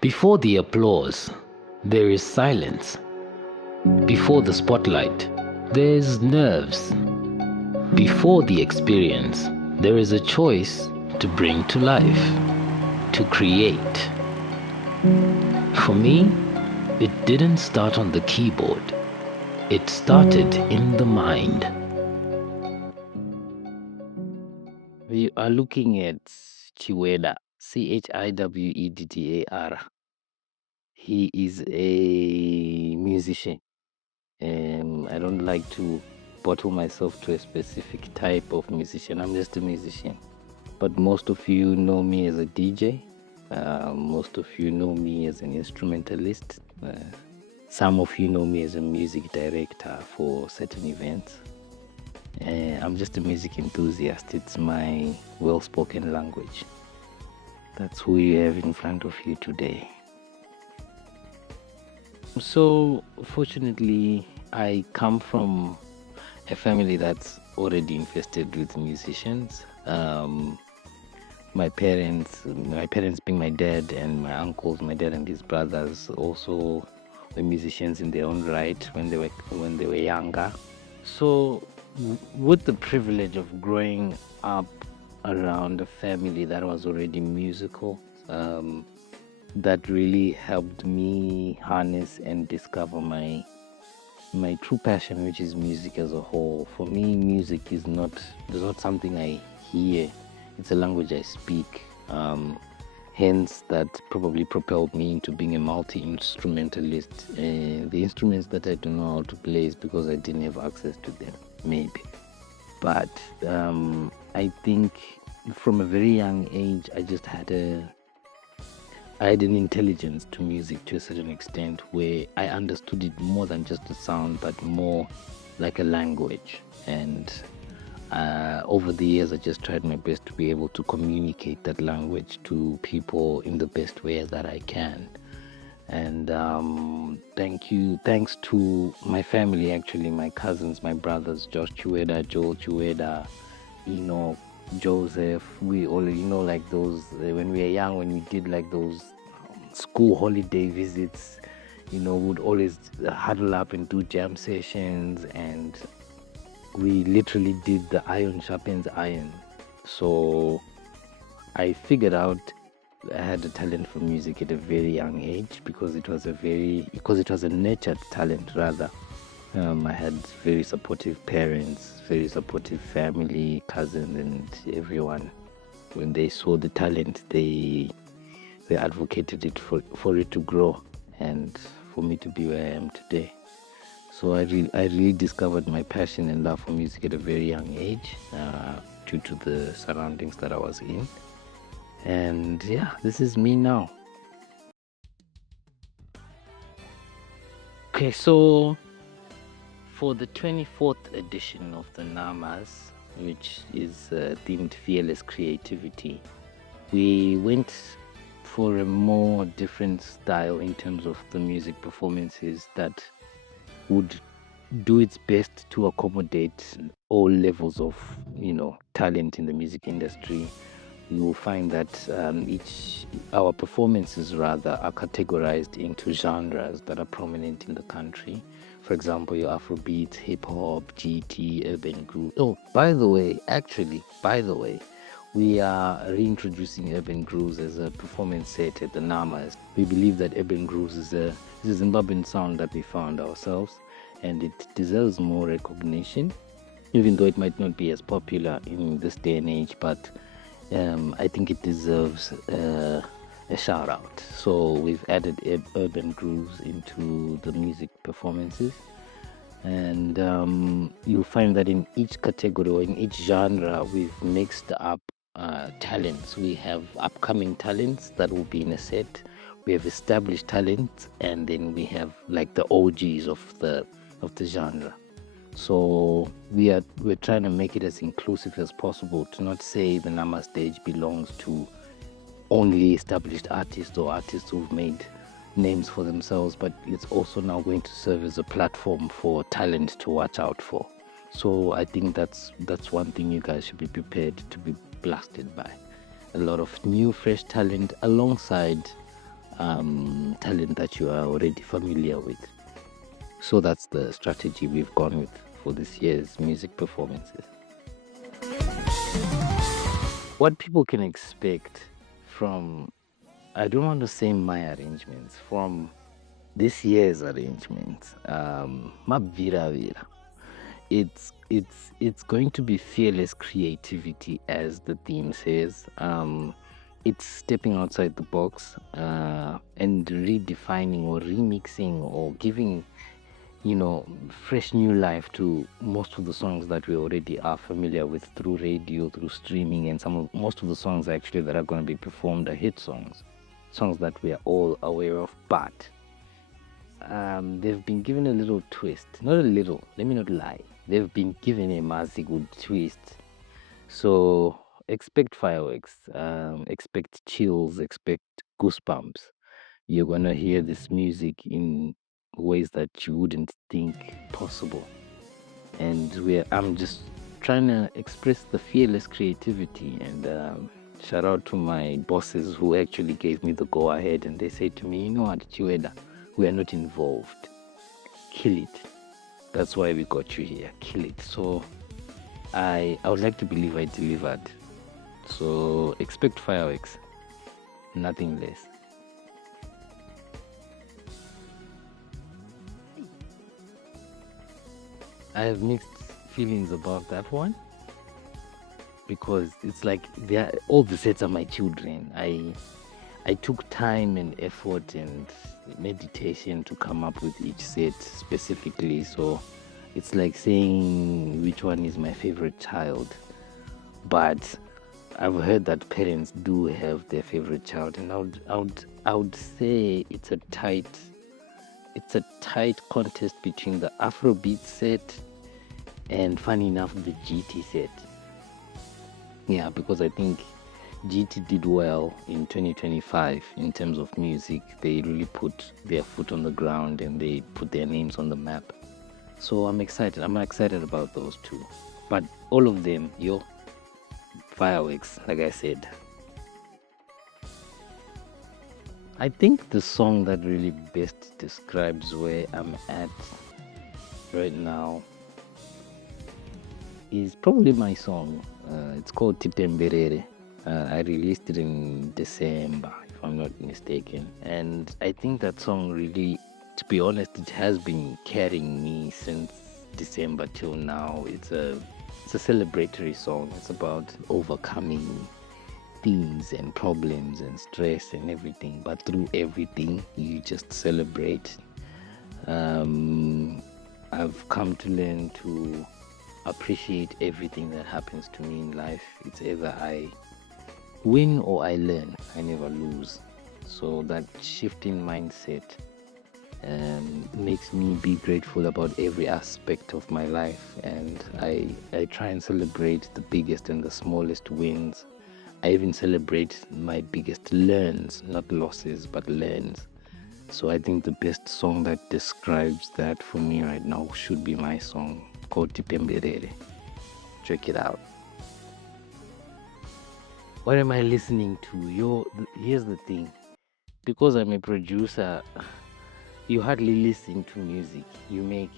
Before the applause, there is silence. Before the spotlight, there's nerves. Before the experience, there is a choice to bring to life, to create. For me, it didn't start on the keyboard. It started in the mind. We are looking at Chiweda, Chiweddar. He is a musician. I don't like to bottle myself to a specific type of musician. I'm just a musician. But most of you know me as a DJ. Most of you know me as an instrumentalist. Some of you know me as a music director for certain events. I'm just a music enthusiast. It's my well spoken language. That's who you have in front of you today. So, fortunately, I come from a family that's already infested with musicians. My parents being my dad and my uncles, my dad and his brothers also were musicians in their own right when they were younger. So, with the privilege of growing up around a family that was already musical, that really helped me harness and discover my true passion, which is music as a whole. For me, music is not something I hear; it's a language I speak. Hence, that probably propelled me into being a multi-instrumentalist. The instruments that I don't know how to play is because I didn't have access to them, maybe. But I think from a very young age, I had an intelligence to music to a certain extent where I understood it more than just a sound, but more like a language. And over the years, I just tried my best to be able to communicate that language to people in the best way that I can. And thanks to my family, actually, my cousins, my brothers, Josh Chueda, Joel Chueda, Enoch, Joseph. We all, like those, when we were young, when we did like those school holiday visits, would always huddle up and do jam sessions, and we literally did the iron sharpens iron. So I figured out I had a talent for music at a very young age because it was a nurtured talent rather. I had very supportive parents, very supportive family, cousins, and everyone. When they saw the talent, they advocated it for it to grow and for me to be where I am today. So I really discovered my passion and love for music at a very young age due to the surroundings that I was in. And yeah, this is me now. Okay, so for the 24th edition of the Namas, which is themed Fearless Creativity, we went for a more different style in terms of the music performances that would do its best to accommodate all levels of talent in the music industry. You will find that our performances rather are categorized into genres that are prominent in the country. For example, your Afrobeat, hip hop, GT, urban groove. Oh, by the way, we are reintroducing urban grooves as a performance set at the Namas. We believe that urban grooves is a Zimbabwean sound that we found ourselves, and it deserves more recognition, even though it might not be as popular in this day and age. But I think it deserves a shout out. So we've added urban grooves into the music performances, and you'll find that in each category or in each genre, we've mixed up talents. We have upcoming talents that will be in a set. We have established talents, and then we have like the OGs of the genre. So we're trying to make it as inclusive as possible, to not say the Nama stage belongs to only established artists or artists who've made names for themselves, but it's also now going to serve as a platform for talent to watch out for. So I think that's one thing you guys should be prepared to be blasted by. A lot of new fresh talent alongside talent that you are already familiar with. So that's the strategy we've gone with for this year's music performances. What people can expect from, I don't want to say my arrangements, from this year's arrangements, mabvira vira. It's going to be fearless creativity, as the theme says. It's stepping outside the box and redefining or remixing or giving fresh new life to most of the songs that we already are familiar with through radio, through streaming, and most of the songs actually that are going to be performed are hit songs that we are all aware of. But they've been given a little twist. Not a little, let me not lie. They've been given a massive good twist. So expect fireworks, expect chills, expect goosebumps. You're gonna hear this music in ways that you wouldn't think possible. And I'm just trying to express the fearless creativity. And shout out to my bosses who actually gave me the go ahead, and they said to me, you know what, Chiweda, we are not involved. Kill it. That's why we got you here. Kill it. So I would like to believe I delivered. So expect fireworks, nothing less. I have mixed feelings about that one because it's like all the sets are my children. I took time and effort and meditation to come up with each set specifically. So it's like saying which one is my favorite child. But I've heard that parents do have their favorite child, and I would say it's a tight contest between the Afrobeat set and, funny enough, the GT set. Yeah, because I think GT did well in 2025 in terms of music. They really put their foot on the ground and they put their names on the map. So I'm excited. I'm excited about those two. But all of them, fireworks, like I said. I think the song that really best describes where I'm at right now is probably my song. It's called Titemberere. I released it in December, if I'm not mistaken. And I think that song really, to be honest, it has been carrying me since December till now. It's a celebratory song. It's about overcoming things and problems and stress and everything. But through everything, you just celebrate. I've come to learn to appreciate everything that happens to me in life. It's either I win or I learn. I never lose. So that shift in mindset makes me be grateful about every aspect of my life, and I try and celebrate the biggest and the smallest wins. I even celebrate my biggest learns, not losses, but learns. So I think the best song that describes that for me right now should be my song called Tipemberere. Check it out. What am I listening to? Here's the thing. Because I'm a producer, you hardly listen to music. You make.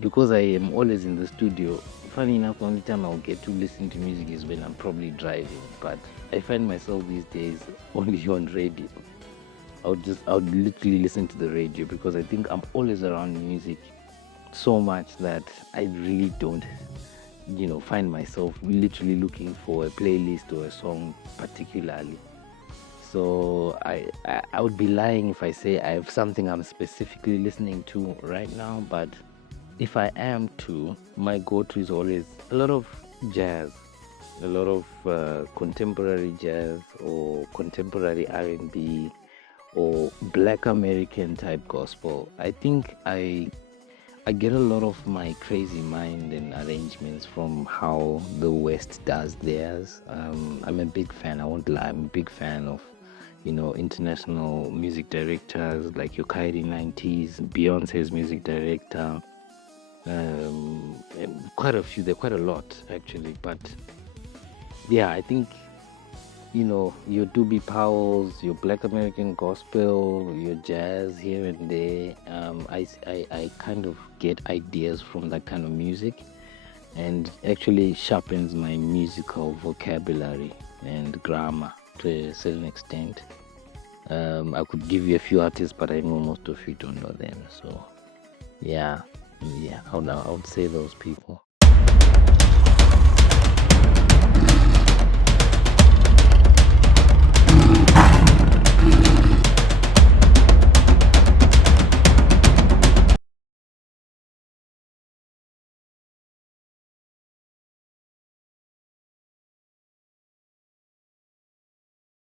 Because I am always in the studio, funny enough, the only time I'll get to listen to music is when I'm probably driving. But I find myself these days only on radio. I would literally listen to the radio because I think I'm always around music so much that I really don't, find myself literally looking for a playlist or a song particularly. So I would be lying if I say I have something I'm specifically listening to right now. But if I am to, my go-to is always a lot of jazz, a lot of contemporary jazz or contemporary R&B or Black American type gospel. I think I get a lot of my crazy mind and arrangements from how the West does theirs. I'm a big fan. I won't lie. I'm a big fan of international music directors like your Kyrie 90s, Beyonce's music director. Quite a few. There are quite a lot actually, but yeah, I think your Doobie Powells, your Black American gospel, your jazz here and there. I kind of get ideas from that kind of music, and actually sharpens my musical vocabulary and grammar to a certain extent. I could give you a few artists, but I know most of you don't know them. So, yeah, I would say those people.